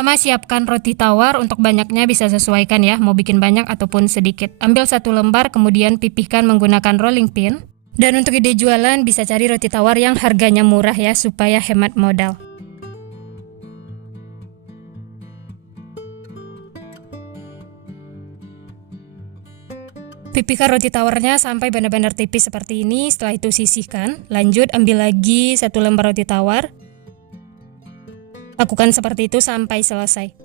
Pertama, siapkan roti tawar. Untuk banyaknya bisa sesuaikan ya, mau bikin banyak ataupun sedikit. Ambil 1 lembar, kemudian pipihkan menggunakan rolling pin. Dan untuk ide jualan, bisa cari roti tawar yang harganya murah ya, supaya hemat modal. Pipihkan roti tawarnya sampai benar-benar tipis seperti ini. Setelah itu sisihkan. Lanjut ambil lagi 1 lembar roti tawar. Lakukan seperti itu sampai selesai.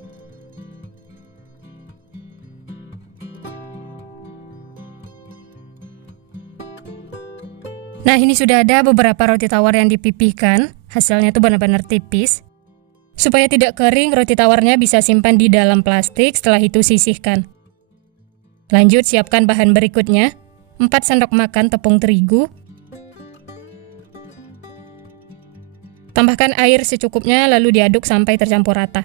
Nah, ini sudah ada beberapa roti tawar yang dipipihkan. Hasilnya itu benar-benar tipis. Supaya tidak kering, roti tawarnya bisa simpan di dalam plastik. Setelah itu sisihkan. Lanjut siapkan bahan berikutnya. 4 sendok makan tepung terigu. Tambahkan air secukupnya lalu diaduk sampai tercampur rata.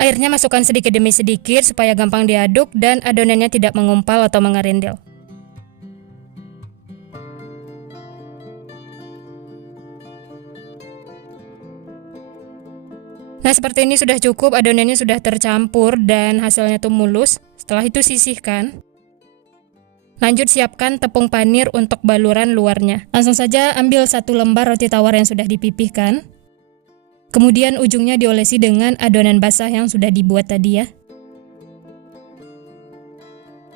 Airnya masukkan sedikit demi sedikit supaya gampang diaduk dan adonannya tidak mengumpal atau mengerindil. Nah, seperti ini sudah cukup, adonannya sudah tercampur dan hasilnya tuh mulus. Setelah itu sisihkan. Lanjut siapkan tepung panir untuk baluran luarnya. Langsung saja ambil 1 lembar roti tawar yang sudah dipipihkan. Kemudian ujungnya diolesi dengan adonan basah yang sudah dibuat tadi ya.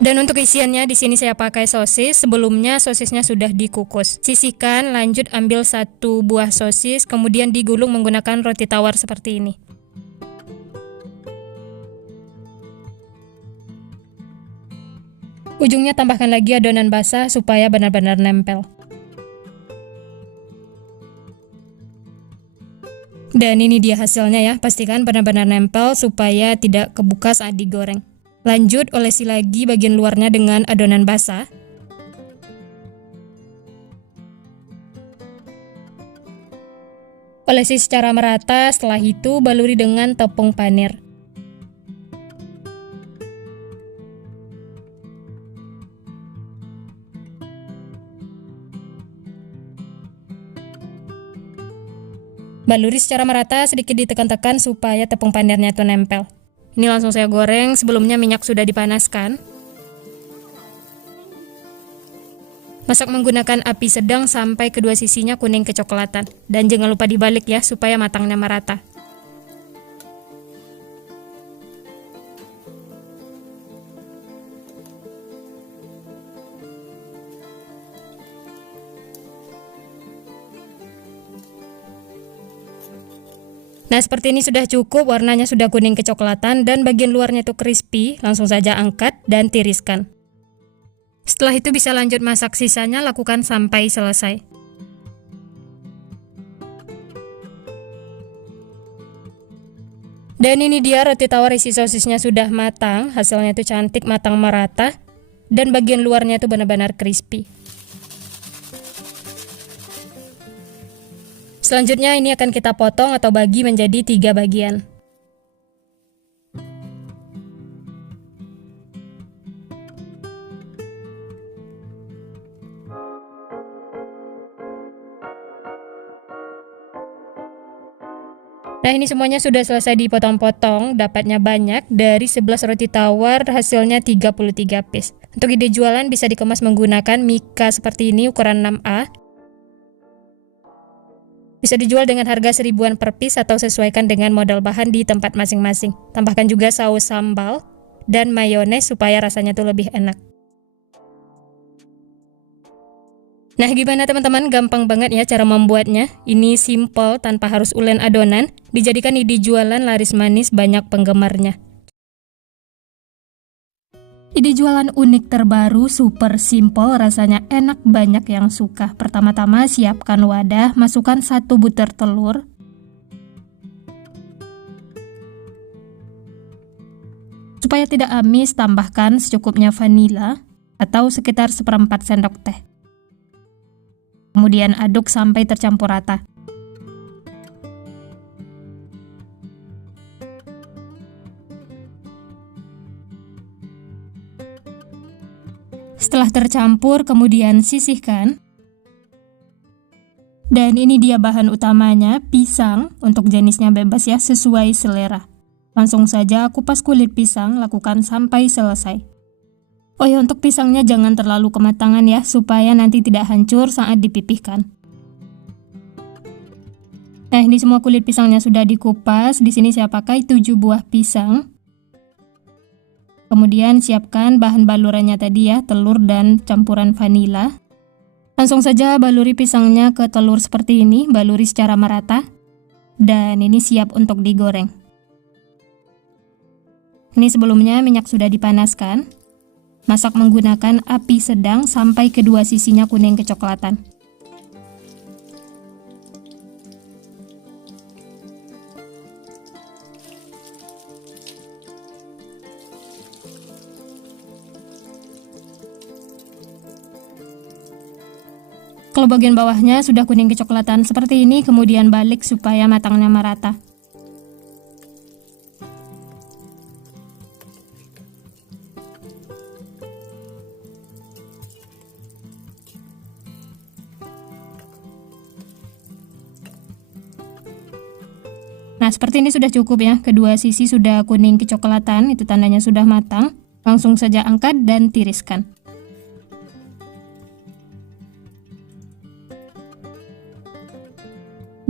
Dan untuk isiannya di sini saya pakai sosis. Sebelumnya sosisnya sudah dikukus. Sisihkan, lanjut ambil 1 buah sosis, kemudian digulung menggunakan roti tawar seperti ini. Ujungnya tambahkan lagi adonan basah supaya benar-benar nempel. Dan ini dia hasilnya ya, pastikan benar-benar nempel supaya tidak kebuka saat digoreng. Lanjut olesi lagi bagian luarnya dengan adonan basah. Olesi secara merata, setelah itu baluri dengan tepung panir. Baluri secara merata, sedikit ditekan-tekan supaya tepung panirnya itu nempel. Ini langsung saya goreng, sebelumnya minyak sudah dipanaskan. Masak menggunakan api sedang sampai kedua sisinya kuning kecoklatan. Dan jangan lupa dibalik ya, supaya matangnya merata. Nah, seperti ini sudah cukup, warnanya sudah kuning kecoklatan dan bagian luarnya itu crispy. Langsung saja angkat dan tiriskan. Setelah itu bisa lanjut masak sisanya, lakukan sampai selesai. Dan ini dia roti tawar isi sosisnya sudah matang, hasilnya itu cantik, matang merata, dan bagian luarnya itu benar-benar crispy. Selanjutnya ini akan kita potong atau bagi menjadi 3 bagian. Nah, ini semuanya sudah selesai dipotong-potong, dapatnya banyak. Dari 11 roti tawar hasilnya 33 piece. Untuk ide jualan bisa dikemas menggunakan mika seperti ini ukuran 6A. Bisa dijual dengan harga 1000-an per piece atau sesuaikan dengan modal bahan di tempat masing-masing. Tambahkan juga saus sambal dan mayones supaya rasanya tuh lebih enak. Nah, gimana teman-teman? Gampang banget ya cara membuatnya. Ini simple tanpa harus ulen adonan. Dijadikan ide jualan laris manis, banyak penggemarnya. Ide jualan unik terbaru, super simple, rasanya enak, banyak yang suka. Pertama-tama siapkan wadah, masukkan 1 butir telur. Supaya tidak amis, tambahkan secukupnya vanila atau sekitar 1/4 sendok teh. Kemudian aduk sampai tercampur rata. Setelah tercampur, kemudian sisihkan. Dan ini dia bahan utamanya, pisang. Untuk jenisnya bebas ya, sesuai selera. Langsung saja kupas kulit pisang, lakukan sampai selesai. Oh ya, untuk pisangnya jangan terlalu kematangan ya, supaya nanti tidak hancur saat dipipihkan. Nah, ini semua kulit pisangnya sudah dikupas. Di sini saya pakai 7 buah pisang. Kemudian siapkan bahan balurannya tadi ya, telur dan campuran vanila. Langsung saja baluri pisangnya ke telur seperti ini, baluri secara merata. Dan ini siap untuk digoreng. Ini sebelumnya minyak sudah dipanaskan. Masak menggunakan api sedang sampai kedua sisinya kuning kecoklatan. Kalau bagian bawahnya sudah kuning kecoklatan seperti ini, kemudian balik supaya matangnya merata. Nah, seperti ini sudah cukup ya. Kedua sisi sudah kuning kecoklatan, itu tandanya sudah matang. Langsung saja angkat dan tiriskan.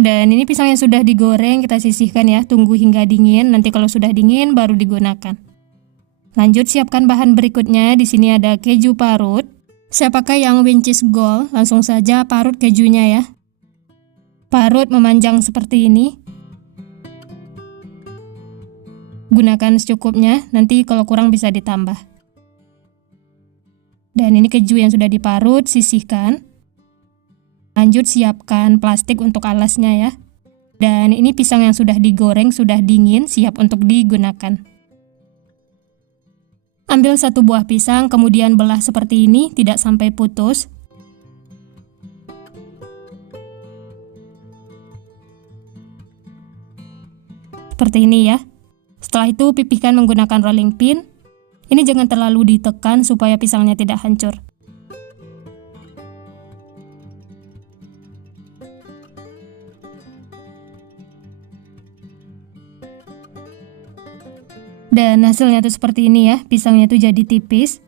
Dan ini pisang yang sudah digoreng kita sisihkan ya, tunggu hingga dingin. Nanti kalau sudah dingin baru digunakan. Lanjut siapkan bahan berikutnya. Di sini ada keju parut. Saya pakai yang Winch's Gold. Langsung saja parut kejunya ya. Parut memanjang seperti ini. Gunakan secukupnya, nanti kalau kurang bisa ditambah. Dan ini keju yang sudah diparut, sisihkan. Lanjut siapkan plastik untuk alasnya ya. Dan ini pisang yang sudah digoreng, sudah dingin, siap untuk digunakan. Ambil 1 buah pisang, kemudian belah seperti ini, tidak sampai putus. Seperti ini ya. Setelah itu pipihkan menggunakan rolling pin. Ini jangan terlalu ditekan supaya pisangnya tidak hancur. Dan hasilnya tuh seperti ini ya, pisangnya tuh jadi tipis.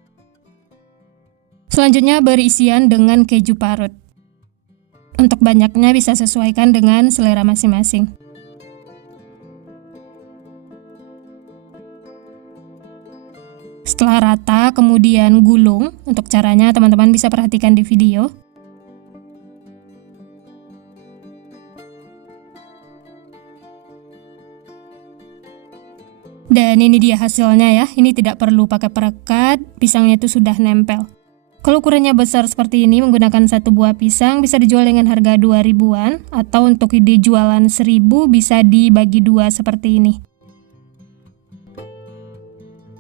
Selanjutnya beri isian dengan keju parut. Untuk banyaknya bisa sesuaikan dengan selera masing-masing. Setelah rata, kemudian gulung. Untuk caranya teman-teman bisa perhatikan di video. Dan ini dia hasilnya ya. Ini tidak perlu pakai perekat, pisangnya itu sudah nempel. Kalau ukurannya besar seperti ini, menggunakan 1 buah pisang bisa dijual dengan harga 2.000-an, atau untuk ide jualan 1.000 bisa dibagi 2 seperti ini.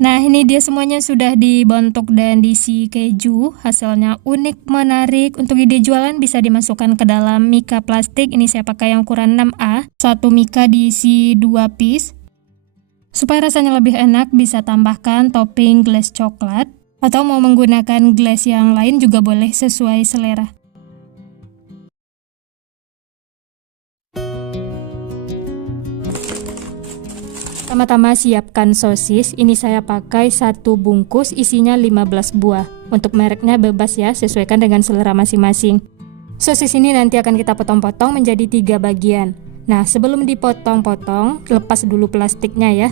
Nah, ini dia semuanya sudah dibentuk dan diisi keju. Hasilnya unik, menarik. Untuk ide jualan bisa dimasukkan ke dalam mika plastik. Ini saya pakai yang ukuran 6A. 1 mika diisi 2 piece. Supaya rasanya lebih enak, bisa tambahkan topping glass coklat. Atau mau menggunakan glass yang lain juga boleh, sesuai selera. Pertama-tama siapkan sosis. Ini saya pakai 1 bungkus, isinya 15 buah. Untuk mereknya bebas ya, sesuaikan dengan selera masing-masing. Sosis ini nanti akan kita potong-potong menjadi 3 bagian. Nah, sebelum dipotong-potong, lepas dulu plastiknya ya.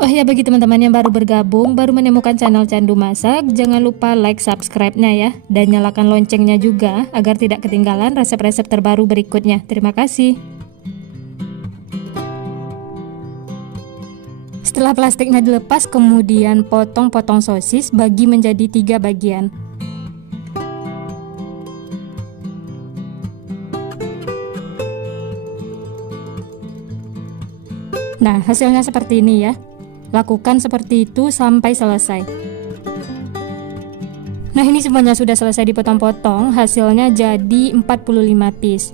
Oh ya, bagi teman-teman yang baru bergabung, baru menemukan channel Candu Masak, jangan lupa like, subscribe-nya ya, dan nyalakan loncengnya juga, agar tidak ketinggalan resep-resep terbaru berikutnya. Terima kasih. Setelah plastiknya dilepas, kemudian potong-potong sosis, bagi menjadi 3 bagian. Nah, hasilnya seperti ini ya. Lakukan seperti itu sampai selesai. Nah, ini semuanya sudah selesai dipotong-potong, hasilnya jadi 45 piece.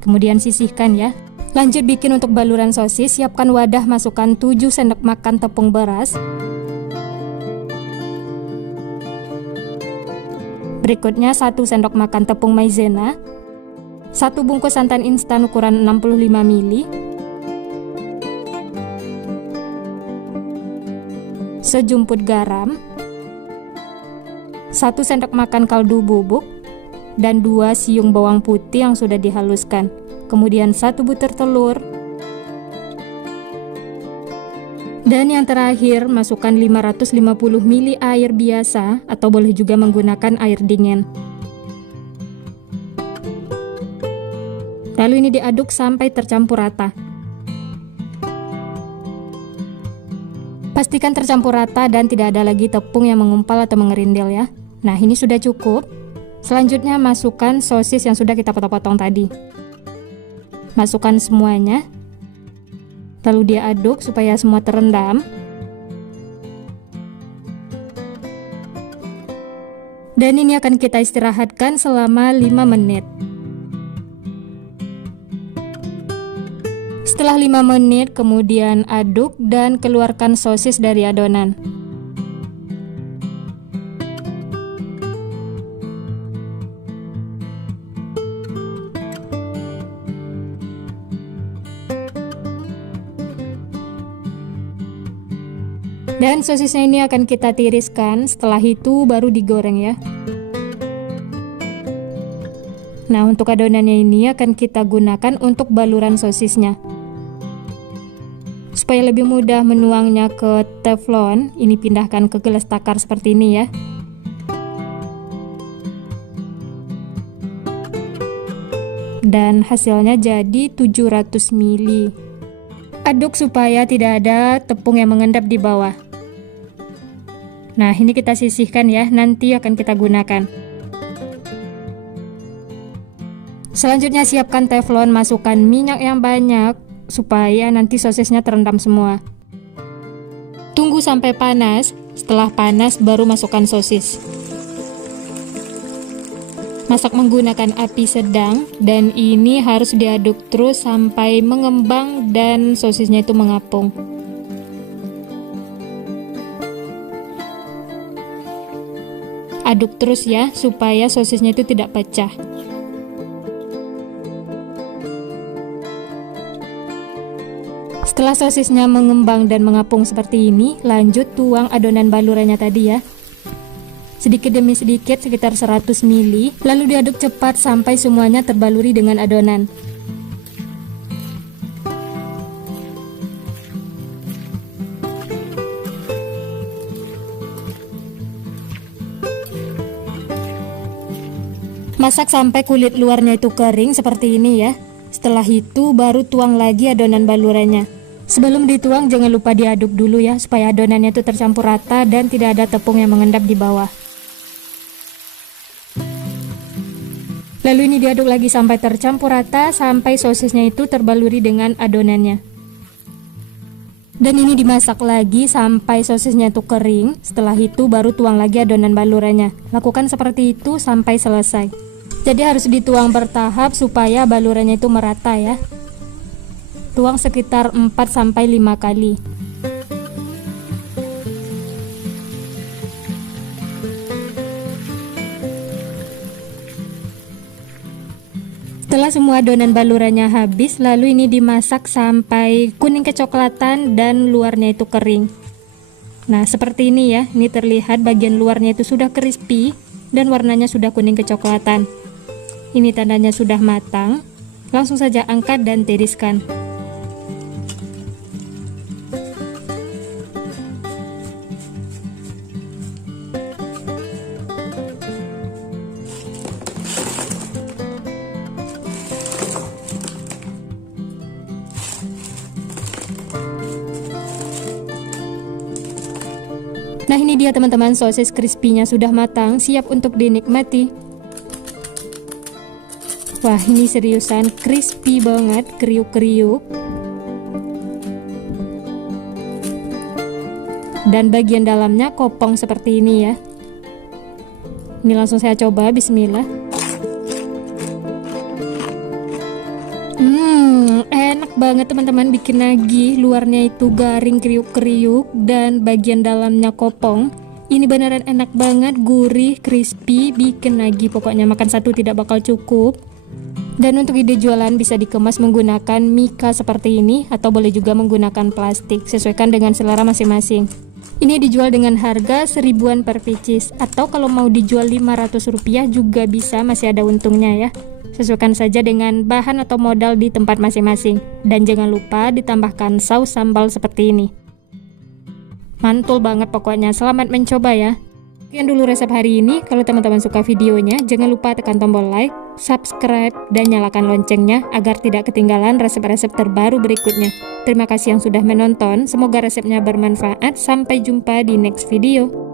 Kemudian sisihkan ya. Lanjut bikin untuk baluran sosis, siapkan wadah, masukkan 7 sendok makan tepung beras. Berikutnya 1 sendok makan tepung maizena, 1 bungkus santan instan ukuran 65 ml, sejumput garam, 1 sendok makan kaldu bubuk, dan 2 siung bawang putih yang sudah dihaluskan. Kemudian 1 butir telur. Dan yang terakhir, masukkan 550 ml air biasa atau boleh juga menggunakan air dingin. Lalu ini diaduk sampai tercampur rata. Pastikan tercampur rata dan tidak ada lagi tepung yang mengumpal atau mengerindil ya. Nah, ini sudah cukup. Selanjutnya masukkan sosis yang sudah kita potong-potong tadi. Masukkan semuanya. Lalu diaduk supaya semua terendam. Dan ini akan kita istirahatkan selama 5 menit. Setelah 5 menit, kemudian aduk dan keluarkan sosis dari adonan. Dan sosisnya ini akan kita tiriskan, setelah itu baru digoreng ya. Nah, untuk adonannya ini akan kita gunakan untuk baluran sosisnya. Supaya lebih mudah menuangnya ke teflon, ini pindahkan ke gelas takar seperti ini ya. Dan hasilnya jadi 700 ml. Aduk supaya tidak ada tepung yang mengendap di bawah. Nah, ini kita sisihkan ya, nanti akan kita gunakan. Selanjutnya siapkan teflon, masukkan minyak yang banyak supaya nanti sosisnya terendam semua. Tunggu sampai panas, setelah panas baru masukkan sosis. Masak menggunakan api sedang dan ini harus diaduk terus sampai mengembang dan sosisnya itu mengapung. Aduk terus ya, supaya sosisnya itu tidak pecah. Setelah sosisnya mengembang dan mengapung seperti ini, lanjut tuang adonan balurannya tadi ya. Sedikit demi sedikit sekitar 100 ml, lalu diaduk cepat sampai semuanya terbaluri dengan adonan. Masak sampai kulit luarnya itu kering seperti ini ya. Setelah itu baru tuang lagi adonan balurannya. Sebelum dituang jangan lupa diaduk dulu ya, supaya adonannya itu tercampur rata dan tidak ada tepung yang mengendap di bawah. Lalu ini diaduk lagi sampai tercampur rata, sampai sosisnya itu terbaluri dengan adonannya. Dan ini dimasak lagi sampai sosisnya itu kering. Setelah itu baru tuang lagi adonan balurannya. Lakukan seperti itu sampai selesai. Jadi harus dituang bertahap supaya balurannya itu merata ya. Tuang sekitar 4-5 kali. Setelah semua adonan balurannya habis, lalu ini dimasak sampai kuning kecoklatan dan luarnya itu kering. Nah, seperti ini ya. Ini terlihat bagian luarnya itu sudah crispy dan warnanya sudah kuning kecoklatan. Ini tandanya sudah matang. Langsung saja angkat dan tiriskan. Nah, ini dia teman-teman, sosis crispy-nya sudah matang, siap untuk dinikmati. Wah, ini seriusan crispy banget, kriuk-kriuk. Dan bagian dalamnya kopong seperti ini ya. Ini langsung saya coba, bismillah. Enak banget teman-teman, bikin lagi. Luarnya itu garing kriuk-kriuk dan bagian dalamnya kopong. Ini beneran enak banget, gurih, crispy, bikin lagi. Pokoknya makan satu tidak bakal cukup. Dan untuk ide jualan bisa dikemas menggunakan mika seperti ini, atau boleh juga menggunakan plastik, sesuaikan dengan selera masing-masing. Ini dijual dengan harga 1000-an per pieces, atau kalau mau dijual Rp500 juga bisa, masih ada untungnya ya. Sesuaikan saja dengan bahan atau modal di tempat masing-masing. Dan jangan lupa ditambahkan saus sambal seperti ini. Mantul banget pokoknya, selamat mencoba ya. Sekian dulu resep hari ini. Kalau teman-teman suka videonya, jangan lupa tekan tombol like, subscribe, dan nyalakan loncengnya agar tidak ketinggalan resep-resep terbaru berikutnya. Terima kasih yang sudah menonton, semoga resepnya bermanfaat. Sampai jumpa di next video.